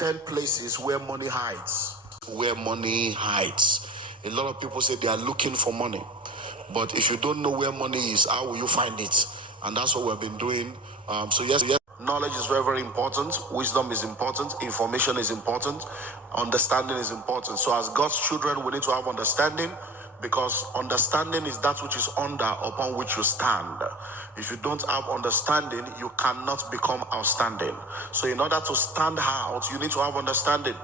10 places where money hides. Where money hides. A lot of people say they are looking for money. But if you don't know where money is, how will you find it? And that's what we've been doing. So yes, knowledge is very, very important. Wisdom is important. Information is important. Understanding is important. So as God's children, we need to have understanding, because understanding is that which is under upon which you stand. If you don't have understanding, you cannot become outstanding. So in order to stand out, you need to have understanding.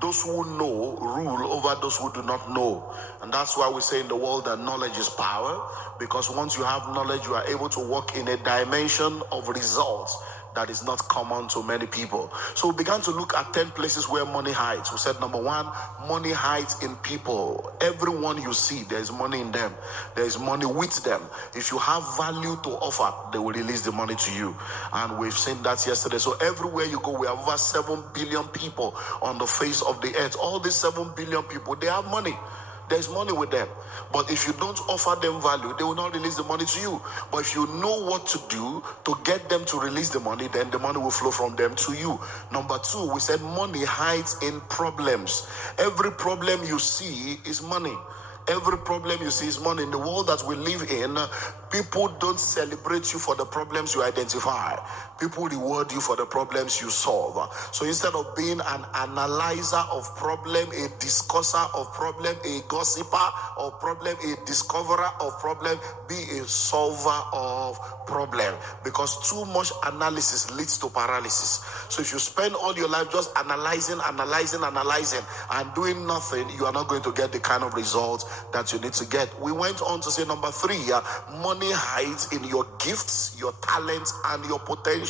Those who know rule over those who do not know. And that's why we say in the world that knowledge is power, because once you have knowledge, you are able to walk in a dimension of results that is not common to many people. So we began to look at 10 places where money hides. We said, number one, money hides in people. Everyone you see, there is money in them. There is money with them. If you have value to offer, they will release the money to you. And we've seen that yesterday. So everywhere you go, we have over 7 billion people on the face of the earth. All these 7 billion people, they have money. There's money with them. But if you don't offer them value, they will not release the money to you. But if you know what to do to get them to release the money, then the money will flow from them to you. Number two, we said money hides in problems. Every problem you see is money. Every problem you see is money. In the world that we live in, people don't celebrate you for the problems you identify. People reward you for the problems you solve. So instead of being an analyzer of problem, a discusser of problem, a gossiper of problem, a discoverer of problem, be a solver of problem. Because too much analysis leads to paralysis. So if you spend all your life just analyzing, and doing nothing, you are not going to get the kind of results that you need to get. We went on to say number three, money hides in your gifts, your talents, and your potential.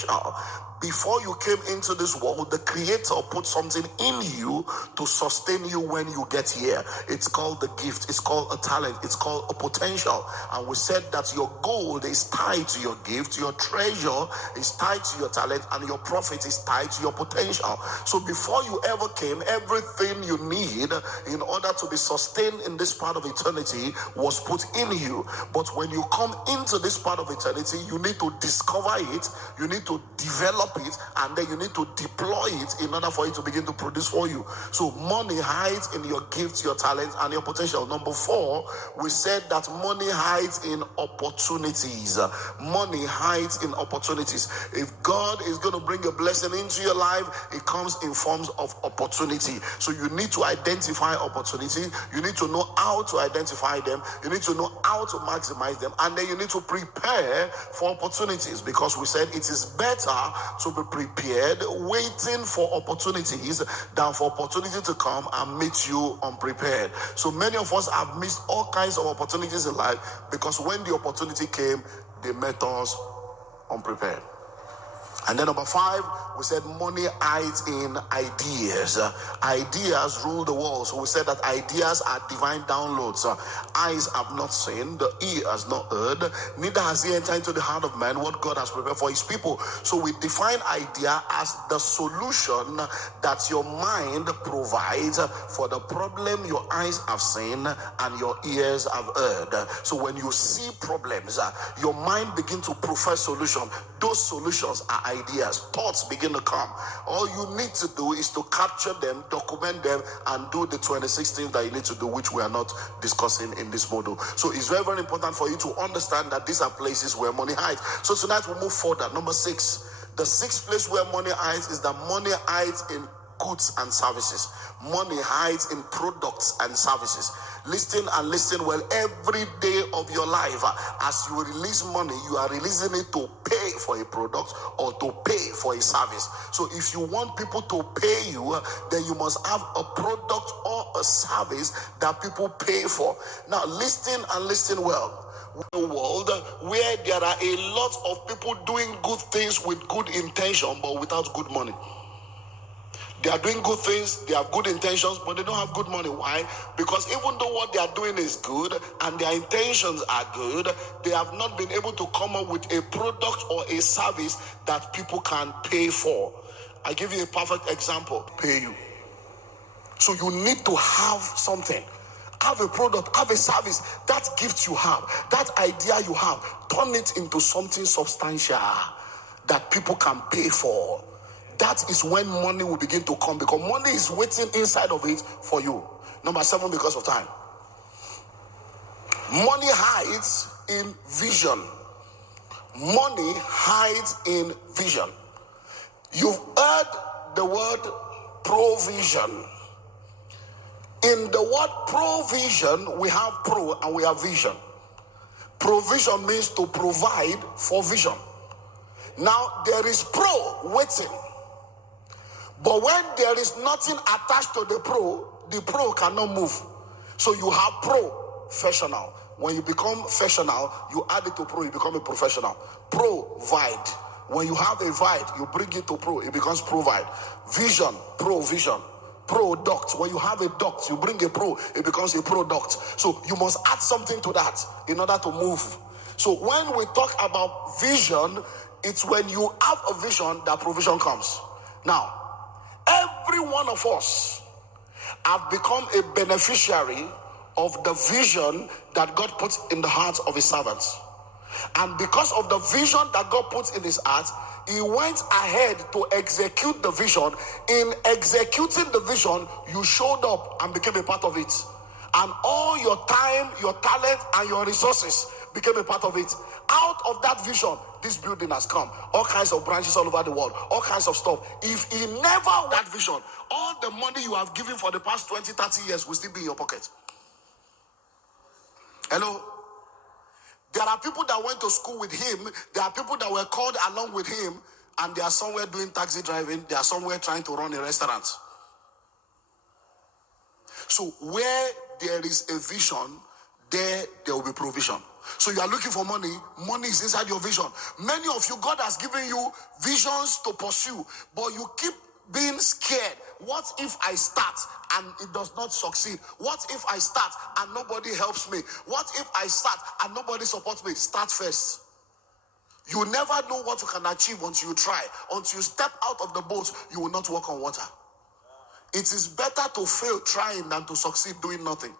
Before you came into this world, the Creator put something in you to sustain you when you get here. It's called the gift. It's called a talent. It's called a potential. And we said that your gold is tied to your gift, your treasure is tied to your talent, and your profit is tied to your potential. So before you ever came, everything you need in order to be sustained in this part of eternity was put in you. But when you come into this part of eternity, you need to discover it, you need to develop it, and then you need to deploy it in order for it to begin to produce for you. So money hides in your gifts, your talents, and your potential. Number four, we said that money hides in opportunities. Money hides in opportunities. If God is going to bring a blessing into your life, it comes in forms of opportunity. So you need to identify opportunity. You need to know how to identify them. You need to know how to maximize them, and then you need to prepare for opportunities, because we said it is better to be prepared waiting for opportunities than for opportunity to come and meet you unprepared. So many of us have missed all kinds of opportunities in life because when the opportunity came, they met us unprepared. And then number five, we said money hides in ideas. Ideas rule the world. So we said that ideas are divine downloads. Eyes have not seen, the ear has not heard, neither has he entered into the heart of man what God has prepared for his people. So we define idea as the solution that your mind provides for the problem your eyes have seen and your ears have heard. So when you see problems, your mind begins to prefer solutions. Those solutions are ideas. Thoughts begin to come. All you need to do is to capture them, document them, and do the 26 things that you need to do, which we are not discussing in this module. So it's very, very important for you to understand that these are places where money hides. So tonight we'll move further. Number 6. The sixth place where money hides is that money hides in goods and services. Money hides in products and services. Listen and listen well. Every day of your life, as you release money, you are releasing it to pay for a product or to pay for a service. So if you want people to pay you, then you must have a product or a service that people pay for. Now listen and listen well. A world where there are a lot of people doing good things with good intention but without good money. They are doing good things, they have good intentions, but they don't have good money. Why? Because even though what they are doing is good and their intentions are good, they have not been able to come up with a product or a service that people can pay for. I give you a perfect example. Pay you. So you need to have something. Have a product, have a service. That gift you have, that idea you have, turn it into something substantial that people can pay for. that is when money will begin to come, because money is waiting inside of it for you. Number 7, because of time. Money hides in vision. Money hides in vision. You've heard the word provision. In the word provision, we have pro and we have vision. Provision means to provide for vision. Now, there is pro waiting. But when there is nothing attached to the pro cannot move. So you have professional. When you become professional, you add it to pro, you become a professional. Provide. When you have a vide, you bring it to pro, it becomes provide. Vision, provision. Product. When you have a duct, you bring a pro, it becomes a product. So you must add something to that in order to move. So when we talk about vision, it's when you have a vision that provision comes. Now, every one of us have become a beneficiary of the vision that God puts in the hearts of his servants. And because of the vision that God puts in his heart, he went ahead to execute the vision. In executing the vision, you showed up and became a part of it. And all your time, your talent, and your resources became a part of it. Out of that vision, this building has come. All kinds of branches all over the world. All kinds of stuff. If he never had that vision, all the money you have given for the past 20, 30 years will still be in your pocket. Hello? There are people that went to school with him. There are people that were called along with him. And they are somewhere doing taxi driving. They are somewhere trying to run a restaurant. So where there is a vision, there will be provision. So you are looking for money. Money is inside your vision. Many of you, God has given you visions to pursue, but you keep being scared. What if I start and it does not succeed? What if I start and nobody helps me? What if I start and nobody supports me? Start first. You will never know what you can achieve until you try. Until you step out of the boat, you will not walk on water. It is better to fail trying than to succeed doing nothing.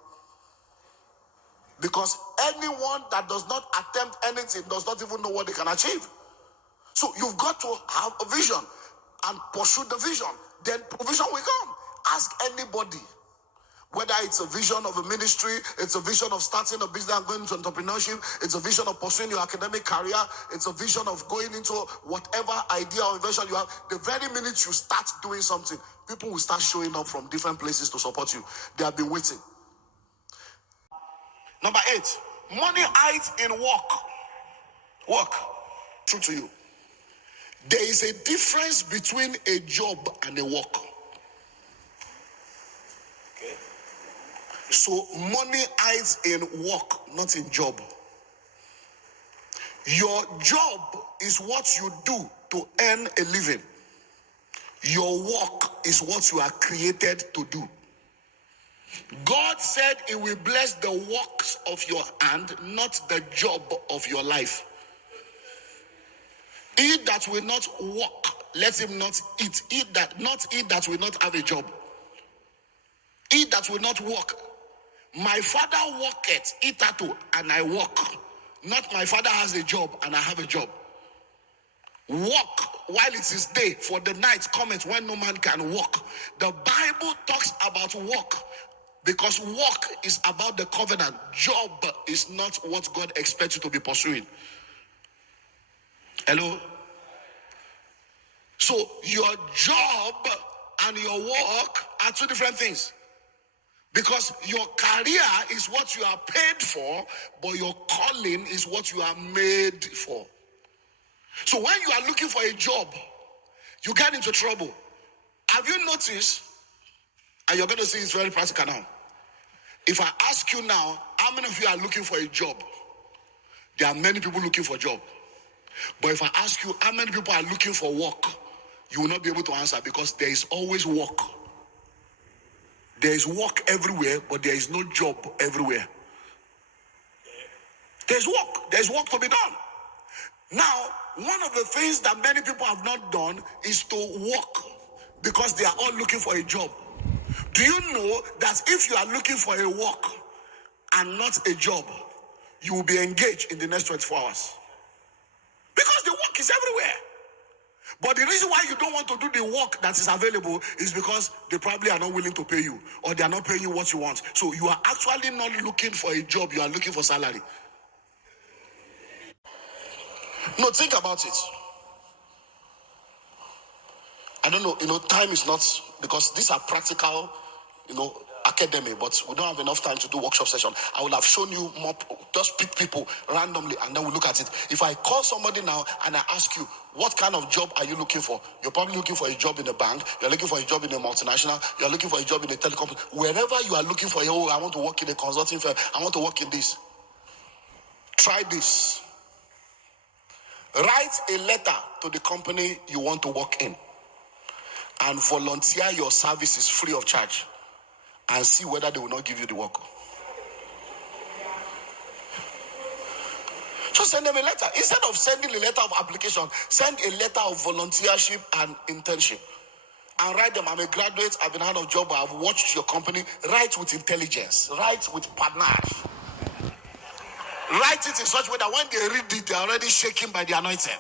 Because anyone that does not attempt anything does not even know what they can achieve. So you've got to have a vision and pursue the vision. Then provision will come. Ask anybody. Whether it's a vision of a ministry, it's a vision of starting a business and going into entrepreneurship, it's a vision of pursuing your academic career, it's a vision of going into whatever idea or invention you have. The very minute you start doing something, people will start showing up from different places to support you. They have been waiting. Number 8, money hides in work. Work. True to you. There is a difference between a job and a work. Okay. So money hides in work, not in job. Your job is what you do to earn a living. Your work is what you are created to do. God said he will bless the works of your hand, not the job of your life. He that will not work, let him not eat. He that will not have a job. He that will not work. My father worketh hitherto, and I work. Not my father has a job and I have a job. Walk while it is day, for the night cometh when no man can walk. The Bible talks about walk because walk is about the covenant. Job is not what God expects you to be pursuing. Hello? So your job and your work are two different things. Because your career is what you are paid for, but your calling is what you are made for. So when you are looking for a job, you get into trouble. Have you noticed, and you're going to see it's very practical now. If I ask you now, how many of you are looking for a job? There are many people looking for a job. But if I ask you how many people are looking for work, you will not be able to answer because there is always work. There is work everywhere, but there is no job everywhere. There's work. There's work to be done. Now, one of the things that many people have not done is to work because they are all looking for a job. Do you know that if you are looking for a work and not a job, you will be engaged in the next 24 hours? Because the work is everywhere. But the reason why you don't want to do the work that is available is because they probably are not willing to pay you, or they are not paying you what you want. So you are actually not looking for a job, you are looking for salary. No, think about it. I don't know, time is not, because these are practical, academy, but we don't have enough time to do workshop session. I would have shown you more, just pick people randomly and then we look at it. If I call somebody now and I ask you, what kind of job are you looking for? You're probably looking for a job in a bank, you're looking for a job in a multinational, you're looking for a job in a telecom. Wherever you are looking for, oh, I want to work in a consulting firm, I want to work in this. Try this. Write a letter to the company you want to work in and volunteer your services free of charge and see whether they will not give you the work. Just send them a letter. Instead of sending a letter of application, send a letter of volunteership and internship. And write them, I'm a graduate, I've been out of job, I've watched your company. Write with intelligence. Write with panache. Write it in such a way that when they read it, they're already shaken by the anointing.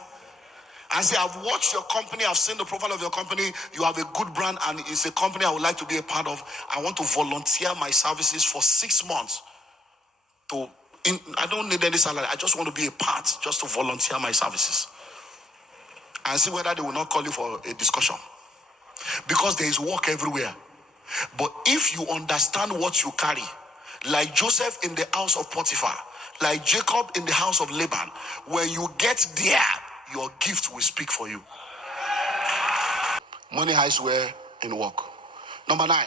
And say, I've watched your company, I've seen the profile of your company, you have a good brand, and it's a company I would like to be a part of. I want to volunteer my services for 6 months. I don't need any salary, I just want to be a part, just to volunteer my services. And see whether they will not call you for a discussion. Because there is work everywhere. But if you understand what you carry, like Joseph in the house of Potiphar, like Jacob in the house of Laban, when you get there, your gift will speak for you. Money hides where? In work. Number 9.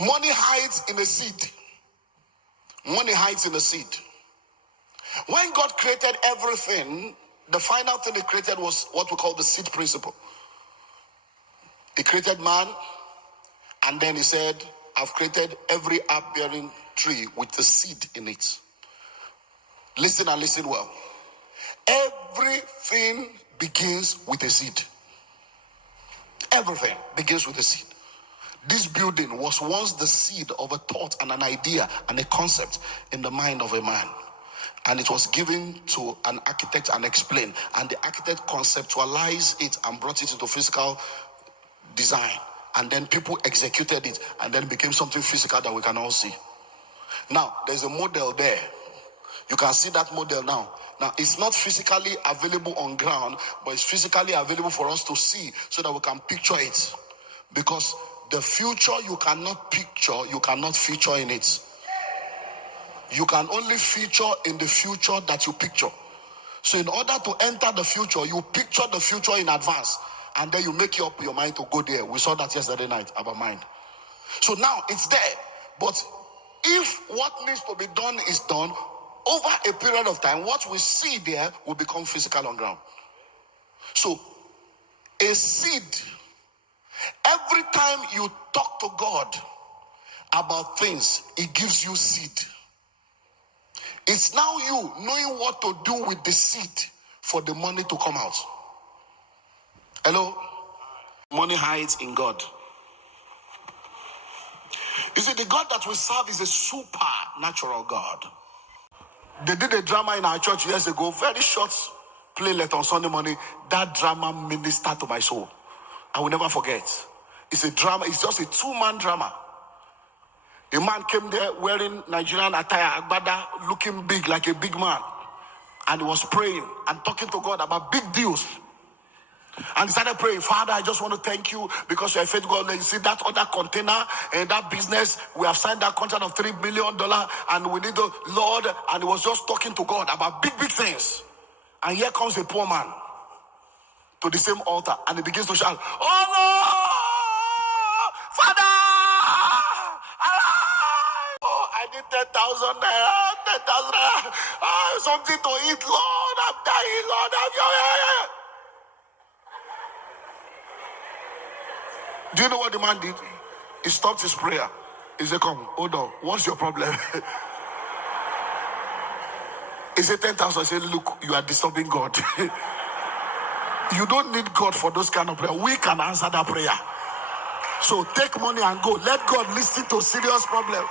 Money hides in a seed. Money hides in a seed. When God created everything, the final thing he created was what we call the seed principle. He created man, and then he said, I've created every herb-bearing tree with a seed in it. Listen and listen well. Everything begins with a seed. Everything begins with a seed. This building was once the seed of a thought and an idea and a concept in the mind of a man. And it was given to an architect and explained. And the architect conceptualized it and brought it into physical design. And then people executed it and then it became something physical that we can all see. Now, there's a model there. You can see that model now. Now, it's not physically available on ground, but it's physically available for us to see so that we can picture it. Because the future you cannot picture, you cannot feature in it. You can only feature in the future that you picture. So in order to enter the future, you picture the future in advance. And then you make up your mind to go there. We saw that yesterday night about mind. So now it's there. But if what needs to be done is done, over a period of time, what we see there will become physical on ground. So a seed, every time you talk to God about things, it gives you seed. It's now you knowing what to do with the seed for the money to come out. Hello? Money hides in God. You see, the God that we serve is a supernatural God. They did a drama in our church years ago, very short playlet on Sunday morning. That drama ministered to my soul. I will never forget. It's a drama, it's just a 2-man drama. A man came there wearing Nigerian attire, agbada, looking big like a big man. And he was praying and talking to God about big deals. And he started praying, Father, I just want to thank you because you are faithful God. You see that other container and that business, we have signed that contract of $3 million and we need the Lord. And he was just talking to God about big things. And here comes a poor man to the same altar and he begins to shout, oh no, Father, alive! Oh, I need 10,000 naira, 10,000 naira. Oh, something to eat, Lord, I'm dying, Lord, I'm dying. Do you know what the man did? He stopped his prayer. He said, come, hold on. What's your problem? He said, 10,000. I said, look, you are disturbing God. You don't need God for those kind of prayer. We can answer that prayer. So take money and go. Let God listen to serious problem.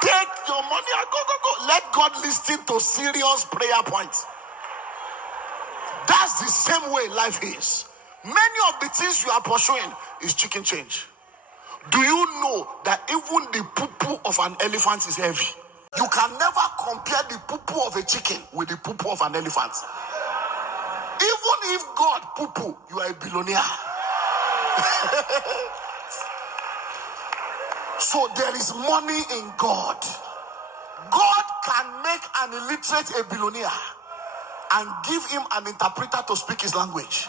Take your money and go. Let God listen to serious prayer points. That's the same way life is. Many of the things you are pursuing is chicken change. Do you know that even the poo-poo of an elephant is heavy? You can never compare the poo-poo of a chicken with the poo-poo of an elephant. Even if God poo-poo, you are a billionaire. So there is money in God. God can make an illiterate a billionaire and give him an interpreter to speak his language.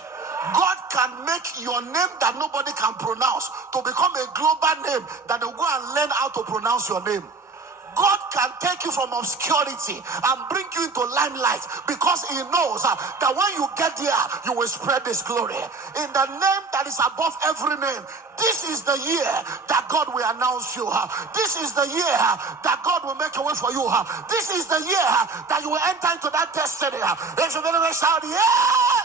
God can make your name that nobody can pronounce to become a global name that they'll go and learn how to pronounce your name. God can take you from obscurity and bring you into limelight because he knows that when you get there, you will spread this glory. In the name that is above every name, this is the year that God will announce you. This is the year that God will make a way for you. This is the year that you will enter into that destiny. If you believe it, shout, yeah!